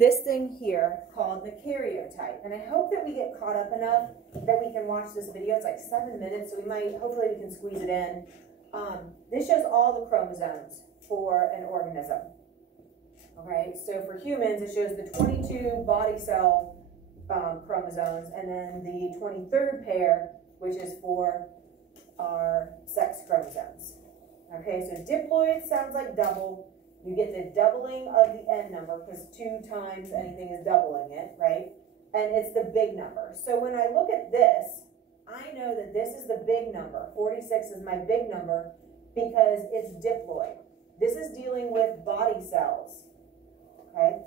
this thing here called the karyotype. And I hope that we get caught up enough that we can watch this video. It's like 7 minutes, so hopefully we can squeeze it in. This shows all the chromosomes for an organism. Okay, so for humans, it shows the 22 body cell chromosomes, and then the 23rd pair, which is for our sex chromosomes. Okay, so diploid sounds like double. You get the doubling of the N number because 2 times anything is doubling it, right? And it's the big number. So when I look at this, I know that this is the big number. 46 is my big number because it's diploid. This is dealing with body cells, okay?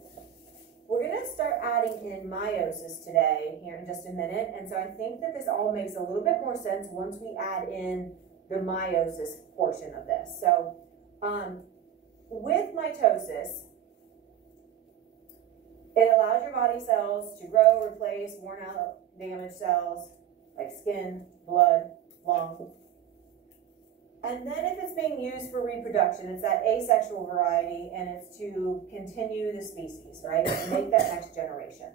We're going to start adding in meiosis today here in just a minute. And so I think that this all makes a little bit more sense once we add in the meiosis portion of this. So with mitosis, it allows your body cells to grow, replace worn out, damaged cells like skin, blood, lung. And then if it's being used for reproduction, it's that asexual variety, and it's to continue the species, right? To make that next generation.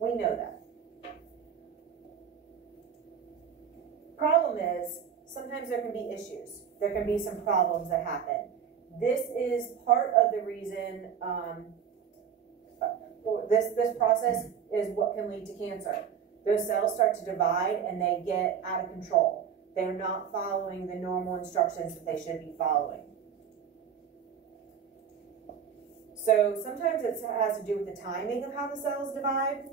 We know that. Problem is, sometimes there can be issues. There can be some problems that happen. This is part of the reason this process is what can lead to cancer. Those cells start to divide and they get out of control. They're not following the normal instructions that they should be following. So sometimes it has to do with the timing of how the cells divide.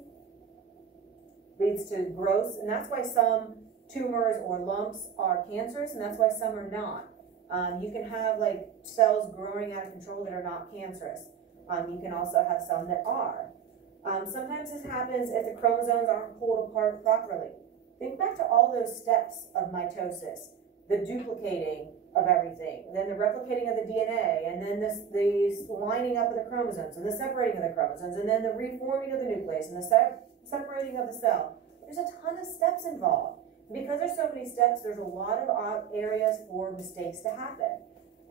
Leads to growth, and that's why some tumors or lumps are cancerous, and that's why some are not. You can have like cells growing out of control that are not cancerous. You can also have some that are. Sometimes this happens if the chromosomes aren't pulled apart properly. Think back to all those steps of mitosis, the duplicating of everything, and then the replicating of the DNA, and then the lining up of the chromosomes, and the separating of the chromosomes, and then the reforming of the nucleus, and the separating of the cell. There's a ton of steps involved. Because there's so many steps, there's a lot of areas for mistakes to happen.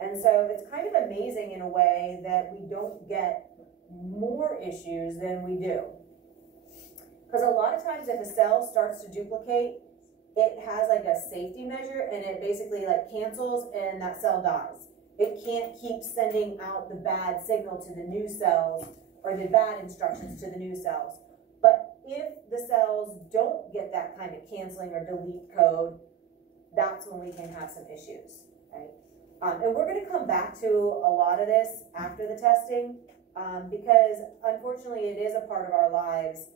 And so it's kind of amazing in a way that we don't get more issues than we do. Because a lot of times if a cell starts to duplicate, it has like a safety measure and it basically like cancels and that cell dies. It can't keep sending out the bad signal to the new cells or the bad instructions to the new cells. But if the cells don't get that kind of canceling or delete code, that's when we can have some issues, right? And we're going to come back to a lot of this after the testing because unfortunately it is a part of our lives.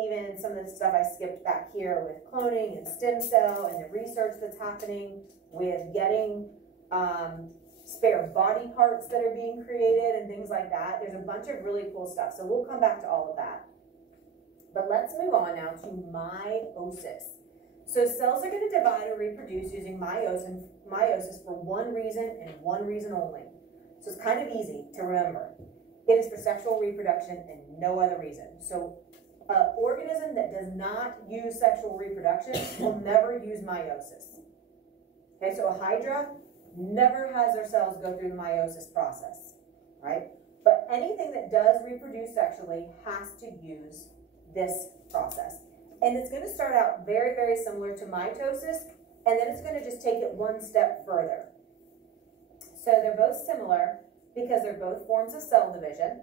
Even some of the stuff I skipped back here with cloning and stem cell and the research that's happening with getting spare body parts that are being created and things like that. There's a bunch of really cool stuff. So we'll come back to all of that. But let's move on now to meiosis. So cells are going to divide or reproduce using meiosis for one reason and one reason only. So it's kind of easy to remember. It is for sexual reproduction and no other reason. So an organism that does not use sexual reproduction will never use meiosis. Okay, so a hydra never has their cells go through the meiosis process, right? But anything that does reproduce sexually has to use this process. And it's going to start out very, very similar to mitosis, and then it's going to just take it one step further. So they're both similar because they're both forms of cell division.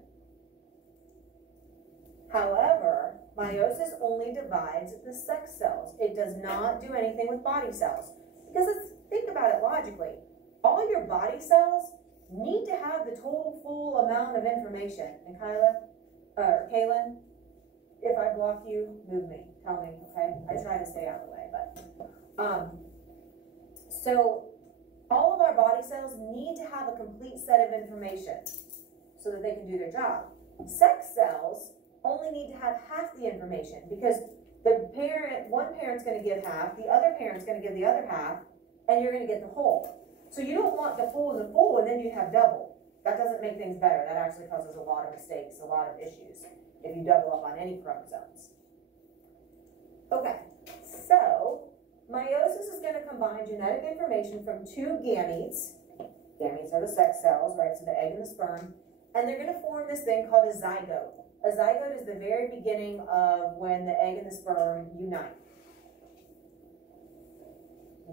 However, meiosis only divides the sex cells. It does not do anything with body cells. Because let's think about it logically. All your body cells need to have the total full amount of information. And Kaylin, if I block you, move me. Tell me, okay? I try to stay out of the way, but so all of our body cells need to have a complete set of information so that they can do their job. Sex cells only need to have half the information because one parent's going to give half, the other parent's going to give the other half, and you're going to get the whole. So you don't want the full and the full, and then you have double. That doesn't make things better. That actually causes a lot of mistakes, a lot of issues if you double up on any chromosomes. Okay, so meiosis is going to combine genetic information from two gametes. Gametes are the sex cells, right? So the egg and the sperm. and they're going to form this thing called a zygote. A zygote is the very beginning of when the egg and the sperm unite.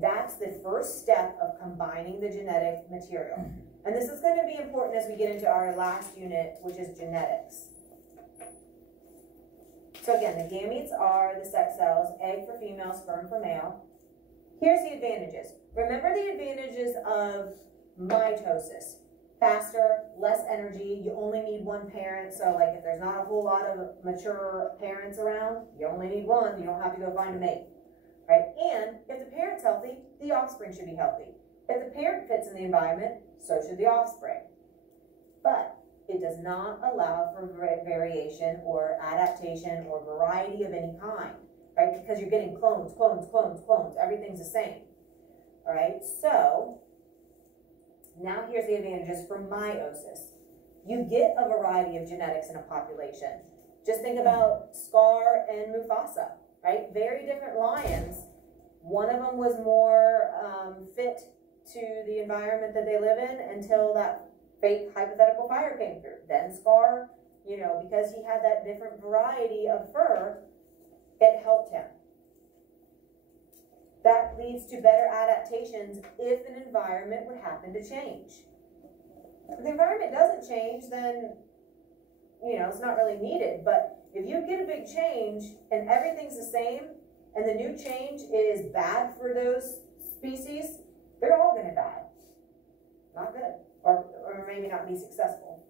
That's the first step of combining the genetic material. And this is going to be important as we get into our last unit, which is genetics. So again, the gametes are the sex cells, egg for female, sperm for male. Here's the advantages. Remember the advantages of mitosis. Faster, less energy, you only need one parent. So like if there's not a whole lot of mature parents around, you only need one, you don't have to go find a mate, right? And if the parent's healthy, the offspring should be healthy. If the parent fits in the environment, so should the offspring. But it does not allow for variation or adaptation or variety of any kind, right? Because you're getting clones, clones, clones, clones, everything's the same, all right? So now here's the advantages for meiosis. You get a variety of genetics in a population. Just think about Scar and Mufasa, right? Very different lions. One of them was more fit to the environment that they live in until that fake hypothetical fire came through. Then Scar, you know, because he had that different variety of fur, it helped him. That leads to better adaptations if an environment would happen to change. If the environment doesn't change, then, you know, it's not really needed. But if you get a big change and everything's the same, and the new change is bad for those species, they're all going to die. Not good. Or maybe not be successful.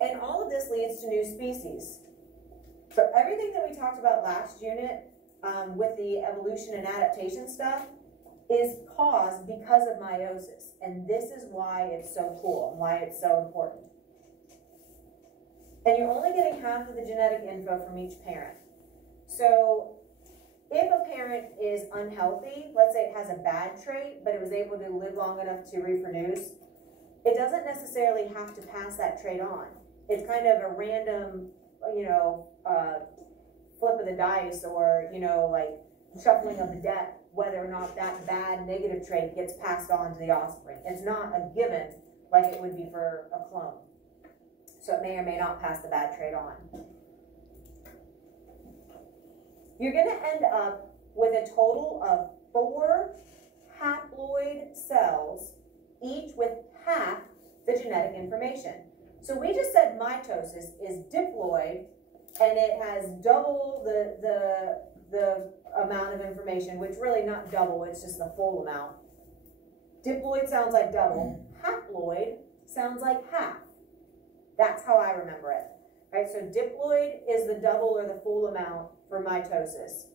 And all of this leads to new species. So everything that we talked about last unit with the evolution and adaptation stuff is caused because of meiosis. And this is why it's so cool and why it's so important. And you're only getting half of the genetic info from each parent. So if a parent is unhealthy, let's say it has a bad trait, but it was able to live long enough to reproduce, it doesn't necessarily have to pass that trait on. It's kind of a random, you know, flip of the dice or, you know, like shuffling of the deck, whether or not that bad negative trait gets passed on to the offspring. It's not a given like it would be for a clone. So it may or may not pass the bad trait on. You're going to end up with a total of 4 haploid cells, each with half the genetic information. So we just said mitosis is diploid, and it has double the amount of information, which really not double, it's just the full amount. Diploid sounds like double. Haploid sounds like half. That's how I remember it. Right, so diploid is the double or the full amount for mitosis.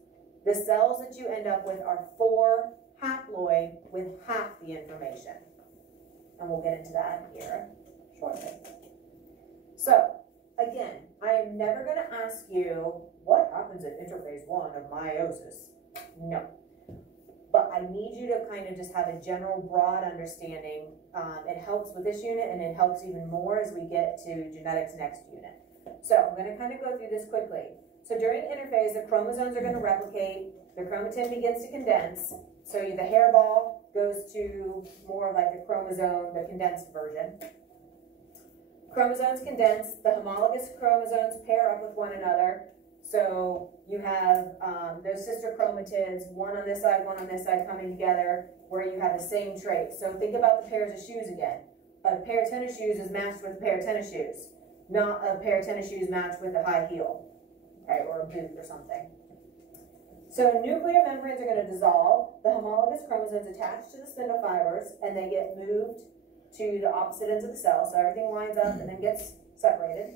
The cells that you end up with are 4 haploid with half the information. And we'll get into that here shortly. So, again, I am never going to ask you, what happens at interphase 1 of meiosis? No. But I need you to kind of just have a general broad understanding. It helps with this unit, and it helps even more as we get to genetics next unit. So I'm going to kind of go through this quickly. So during interphase, the chromosomes are going to replicate, the chromatin begins to condense, so the hairball goes to more like the chromosome, the condensed version. Chromosomes condense, the homologous chromosomes pair up with one another, so you have those sister chromatids, one on this side, one on this side, coming together, where you have the same trait. So think about the pairs of shoes again. A pair of tennis shoes is matched with a pair of tennis shoes, not a pair of tennis shoes matched with a high heel, okay, or a boot or something. So nuclear membranes are going to dissolve, the homologous chromosomes attach to the spindle fibers, and they get moved to the opposite ends of the cell, so everything lines up and then gets separated.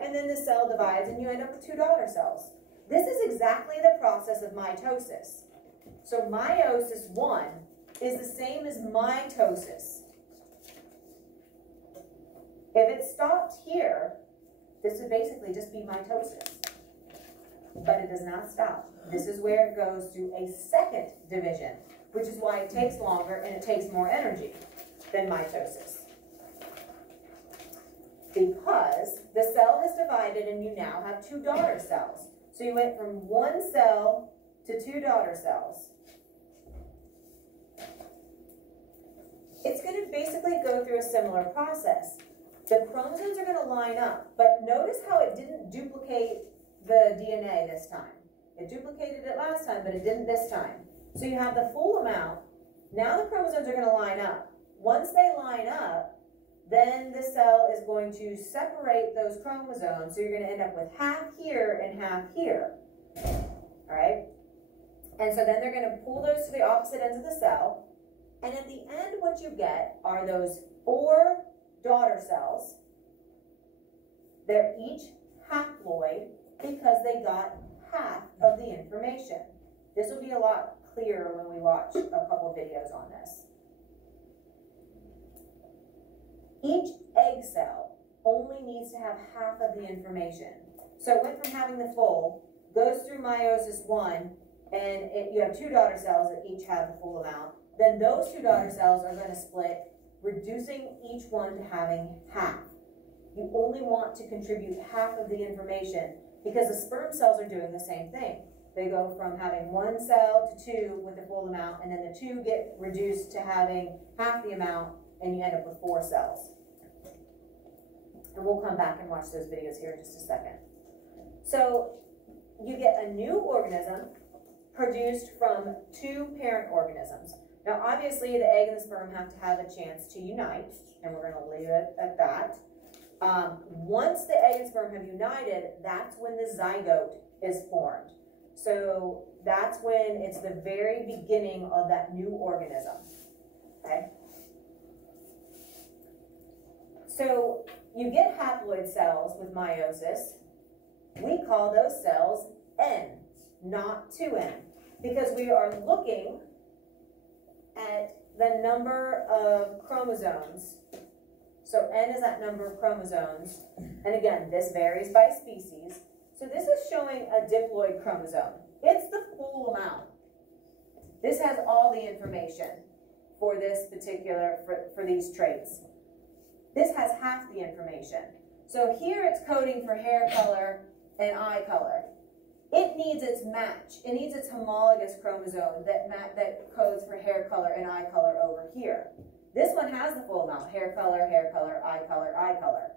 And then the cell divides and you end up with 2 daughter cells. This is exactly the process of mitosis. So meiosis 1 is the same as mitosis. If it stopped here, this would basically just be mitosis. But it does not stop. This is where it goes to a second division, which is why it takes longer and it takes more energy than mitosis. Because the cell has divided and you now have 2 daughter cells. So you went from 1 cell to 2 daughter cells. It's going to to basically go through a similar process. The chromosomes are going to line up, but notice how it didn't duplicate the DNA this time. It duplicated it last time, but it didn't this time. So you have the full amount. Now the chromosomes are going to line up. Once they line up, then the cell is going to separate those chromosomes. So you're going to end up with half here and half here. All right? And so then they're going to pull those to the opposite ends of the cell. And at the end, what you get are those 4 daughter cells. They're each haploid because they got half of the information. This will be a lot clearer when we watch a couple videos on this. Each egg cell only needs to have half of the information. So it went from having the full, goes through meiosis 1, and you have 2 daughter cells that each have the full amount. Then those 2 daughter cells are going to split, reducing each one to having half. You only want to contribute half of the information because the sperm cells are doing the same thing. They go from having 1 cell to 2 with the full amount, and then the 2 get reduced to having half the amount, and you end up with 4 cells. And we'll come back and watch those videos here in just a second. So you get a new organism produced from 2 parent organisms. Now, obviously, the egg and the sperm have to have a chance to unite, and we're going to leave it at that. Once the egg and sperm have united, that's when the zygote is formed. So that's when it's the very beginning of that new organism. Okay? So you get haploid cells with meiosis. We call those cells N, not 2N, because we are looking at the number of chromosomes. So N is that number of chromosomes. And again, this varies by species. So this is showing a diploid chromosome. It's the full amount. This has all the information for this particular, for these traits. This has half the information. So here it's coding for hair color and eye color. It needs its match. It needs its homologous chromosome that codes for hair color and eye color over here. This one has the full amount, hair color, eye color, eye color.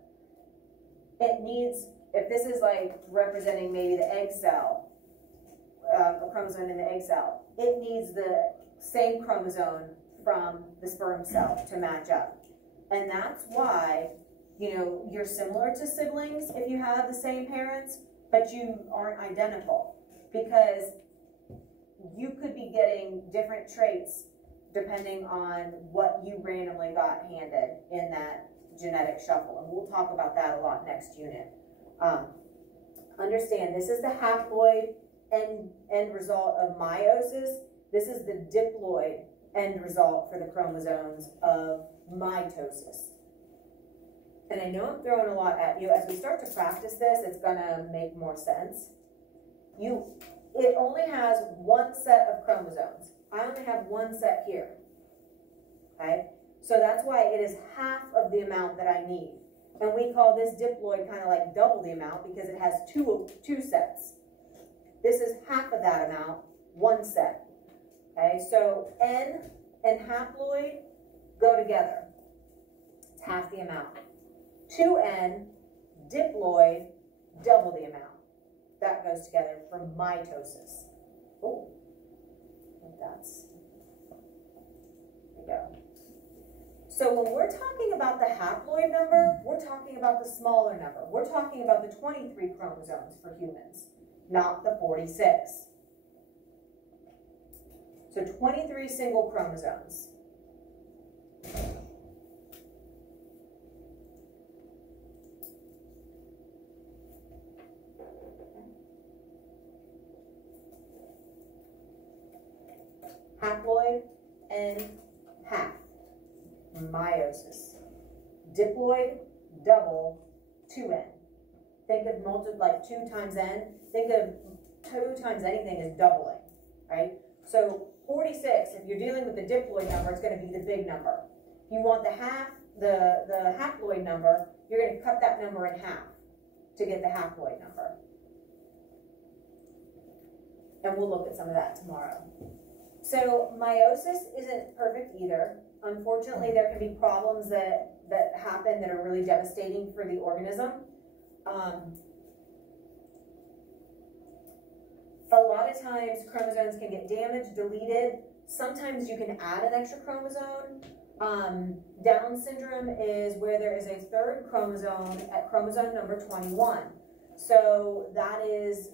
It needs, if this is like representing maybe the egg cell, a chromosome in the egg cell, it needs the same chromosome from the sperm cell to match up. And that's why, you know, you're similar to siblings if you have the same parents, but you aren't identical, because you could be getting different traits depending on what you randomly got handed in that genetic shuffle. And we'll talk about that a lot next unit. Understand, this is the haploid end result of meiosis. This is the diploid end result for the chromosomes of mitosis. And I know I'm throwing a lot at you. As we start to practice this, it's gonna make more sense. It only has 1 set of chromosomes. I only have 1 set here, okay? So that's why it is half of the amount that I need. And we call this diploid kind of like double the amount because it has two sets. This is half of that amount, 1 set, okay? So N and haploid go together. It's half the amount. 2N, diploid, double the amount. That goes together for mitosis. Oh, that's, there we go. So when we're talking about the haploid number, we're talking about the smaller number. We're talking about the 23 chromosomes for humans, not the 46. So 23 single chromosomes. Haploid and half, meiosis. Diploid, double, 2N. Think of like 2 times N. Think of 2 times anything as doubling, right? So 46, if you're dealing with the diploid number, it's going to be the big number. If you want the haploid number, you're going to cut that number in half to get the haploid number. And we'll look at some of that tomorrow. So meiosis isn't perfect either. unfortunately, there can be problems that happen that are really devastating for the organism. A lot of times chromosomes can get damaged, deleted. Sometimes you can add an extra chromosome. Down syndrome is where there is a third chromosome at chromosome number 21. So that is,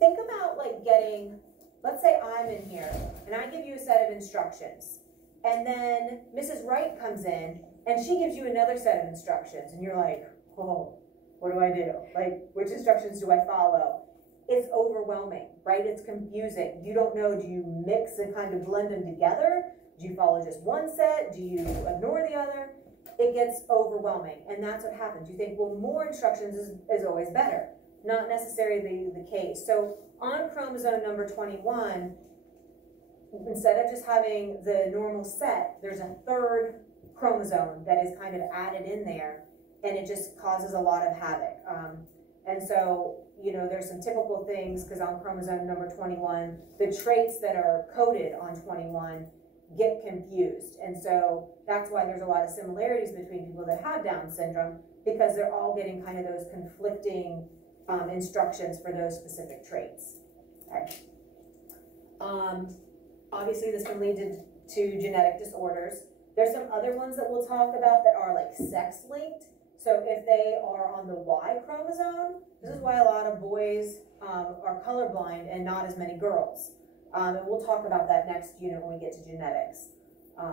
think about like getting, let's say I'm in here and I give you a set of instructions, and then Mrs. Wright comes in and she gives you another set of instructions, and you're like, oh, what do I do? Like, which instructions do I follow? It's overwhelming, right? It's confusing. You don't know, do you mix and kind of blend them together? Do you follow just one set? Do you ignore the other? It gets overwhelming, and that's what happens. You think, well, more instructions is always better. Not necessarily the case. So on chromosome number 21, instead of just having the normal set, there's a third chromosome that is kind of added in there, and it just causes a lot of havoc. And so, you know, there's some typical things, because on chromosome number 21, the traits that are coded on 21 get confused. And so that's why there's a lot of similarities between people that have Down syndrome, because they're all getting kind of those conflicting instructions for those specific traits. Okay. Obviously, this can lead to genetic disorders. There's some other ones that we'll talk about that are like sex-linked. So if they are on the Y chromosome, this is why a lot of boys are colorblind and not as many girls. And we'll talk about that next unit when we get to genetics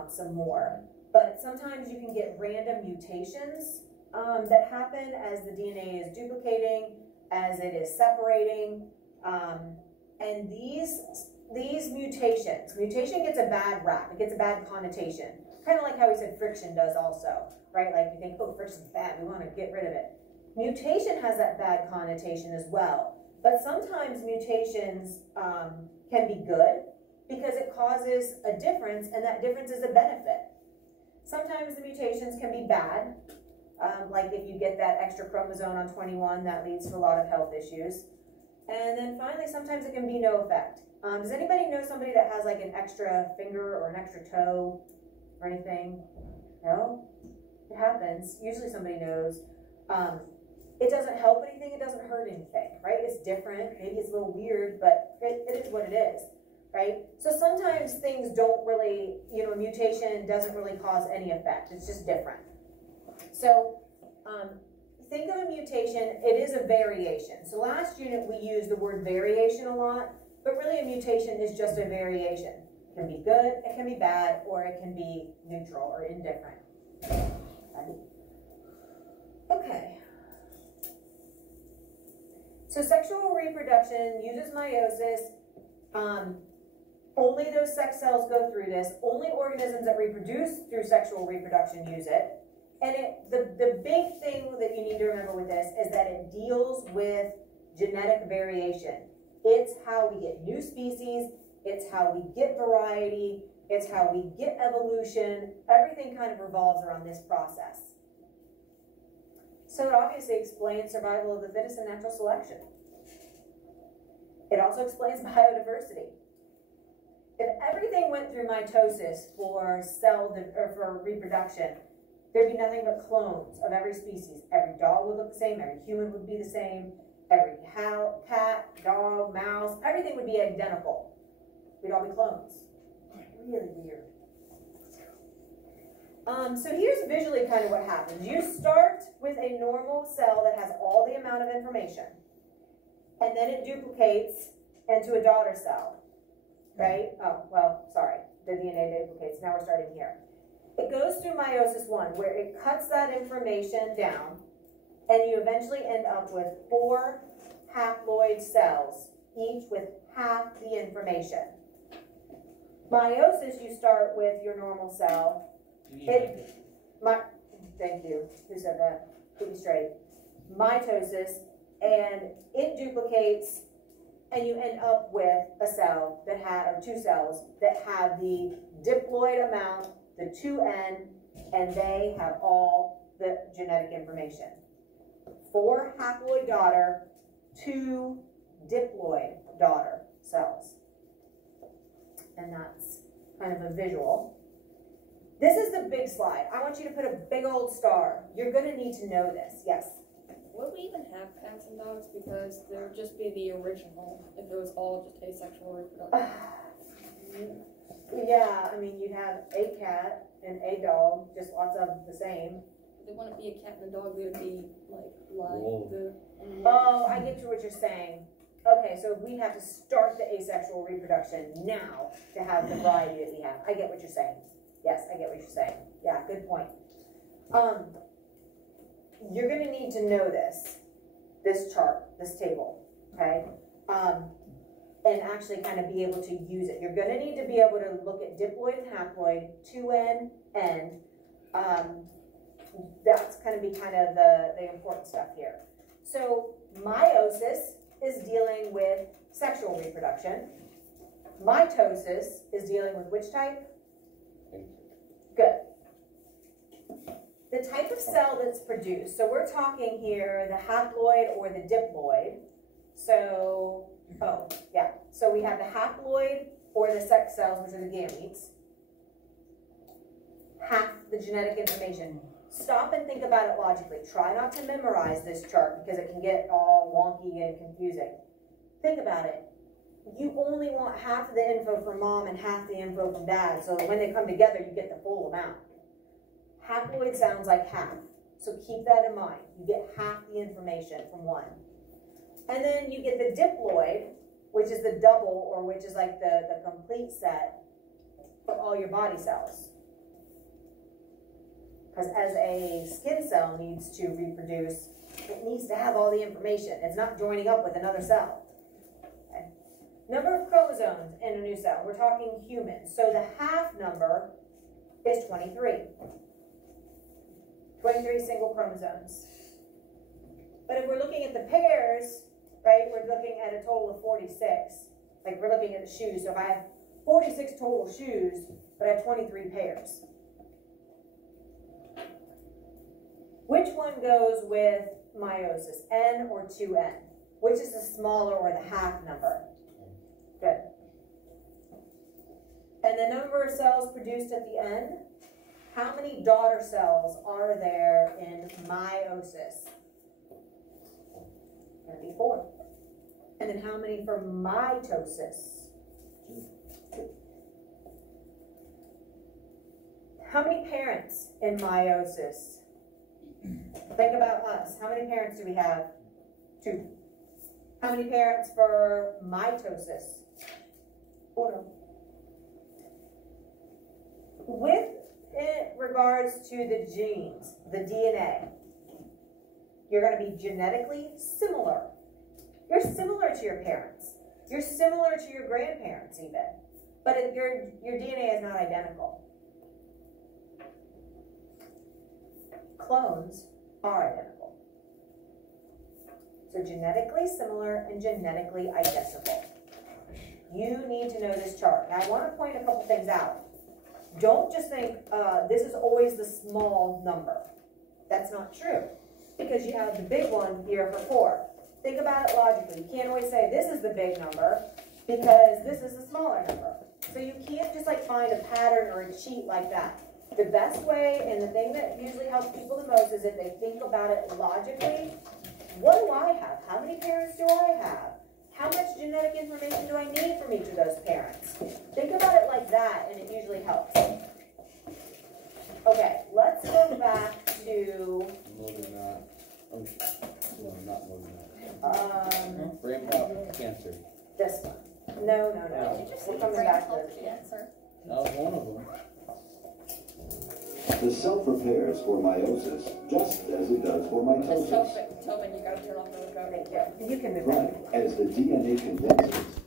some more. But sometimes you can get random mutations that happen as the DNA is duplicating, as it is separating. And these mutations, mutation gets a bad rap, it gets a bad connotation. Kind of like how we said friction does also, right? Like you think, oh, friction's bad, we want to get rid of it. Mutation has that bad connotation as well. But sometimes mutations can be good because it causes a difference, and that difference is a benefit. Sometimes the mutations can be bad, like if you get that extra chromosome on 21, that leads to a lot of health issues. And then finally, sometimes it can be no effect. Does anybody know somebody that has like an extra finger or an extra toe or anything? No? It happens. Usually somebody knows. It doesn't help anything, it doesn't hurt anything, right? It's different, maybe it's a little weird, but it is what it is, right? So sometimes things don't really, you know, a mutation doesn't really cause any effect, it's just different. So think of a mutation, it is a variation. So last unit we used the word variation a lot, but really a mutation is just a variation. It can be good, it can be bad, or it can be neutral or indifferent. Okay. So sexual reproduction uses meiosis. Only those sex cells go through this. Only organisms that reproduce through sexual reproduction use it. And the big thing that you need to remember with this is that it deals with genetic variation. It's how we get new species. It's how we get variety. It's how we get evolution. Everything kind of revolves around this process. So it obviously explains survival of the fittest and natural selection. It also explains biodiversity. If everything went through mitosis for for reproduction, there'd be nothing but clones of every species. Every dog would look the same, every human would be the same, every cat, dog, mouse, everything would be identical. We'd all be clones. Really weird. So here's visually kind of what happens. You start with a normal cell that has all the amount of information, and then it duplicates into a daughter cell, right? Oh, well, sorry, the DNA duplicates. Now we're starting here. It goes through meiosis 1, where it cuts that information down, and you eventually end up with 4 haploid cells, each with half the information. Meiosis, you start with your normal cell. Thank you. Who said that? Keep me straight. Mitosis, and it duplicates, and you end up with a cell that or 2 cells that have the diploid amount, the 2N, and they have all the genetic information. 4 haploid daughter, 2 diploid daughter cells. And that's kind of a visual. This is the big slide. I want you to put a big old star. You're gonna need to know this, yes. Would we even have cats and dogs? Because there would just be the original if it was all just asexual reproduction. Yeah, I mean, you'd have a cat and a dog, just lots of the same. They wouldn't be a cat and a dog, they would be like the. Oh, I get to what you're saying. Okay, so we'd have to start the asexual reproduction now to have the variety that we have. I get what you're saying. Yes, I get what you're saying. Yeah, good point. You're gonna need to know this chart, this table, okay? And actually kind of be able to use it. You're gonna need to be able to look at diploid and haploid, 2N, N. That's gonna be kind of the important stuff here. So meiosis is dealing with sexual reproduction. Mitosis is dealing with which type? Good. The type of cell that's produced. So we're talking here the haploid or the diploid. So, oh, yeah. So we have the haploid or the sex cells, which are the gametes. Half the genetic information. Stop and think about it logically. Try not to memorize this chart because it can get all wonky and confusing. Think about it. You only want half of the info from mom and half the info from dad, so that when they come together, you get the full amount. Haploid sounds like half, so keep that in mind. You get half the information from one. And then you get the diploid, which is the double, or which is like the complete set for all your body cells. Because as a skin cell needs to reproduce, it needs to have all the information. It's not joining up with another cell. Okay. Number of chromosomes in a new cell. We're talking humans. So the half number is 23. 23 single chromosomes. But if we're looking at the pairs, right, we're looking at a total of 46. Like we're looking at the shoes. So if I have 46 total shoes, but I have 23 pairs. Which one goes with meiosis, N or 2N? Which is the smaller or the half number? Good. And the number of cells produced at the end, how many daughter cells are there in meiosis? Going to be 4. And then how many for mitosis? 2. How many parents in meiosis? Think about us. How many parents do we have? 2. How many parents for mitosis? 4. With regards to the genes, the DNA, you're going to be genetically similar. You're similar to your parents. You're similar to your grandparents even. But your DNA is not identical. Clones are identical. So genetically similar and genetically identical. You need to know this chart. Now I want to point a couple things out. Don't just think this is always the small number. That's not true. Because you have the big one here for 4. Think about it logically. You can't always say this is the big number because this is the smaller number. So you can't just like find a pattern or a cheat like that. The best way, and the thing that usually helps people the most, is if they think about it logically. What do I have? How many parents do I have? How much genetic information do I need from each of those parents? Think about it like that, and it usually helps. Okay, let's go back to... More than that. No, not more than that. Brain pop cancer. This one. No. Did you just We're say coming brain back to pop this. cancer? That was one of them. The cell prepares for meiosis just as it does for Just mitosis. Tobin, you gotta turn off the recorder. Thank you. You can move Right, on. as the DNA condenses,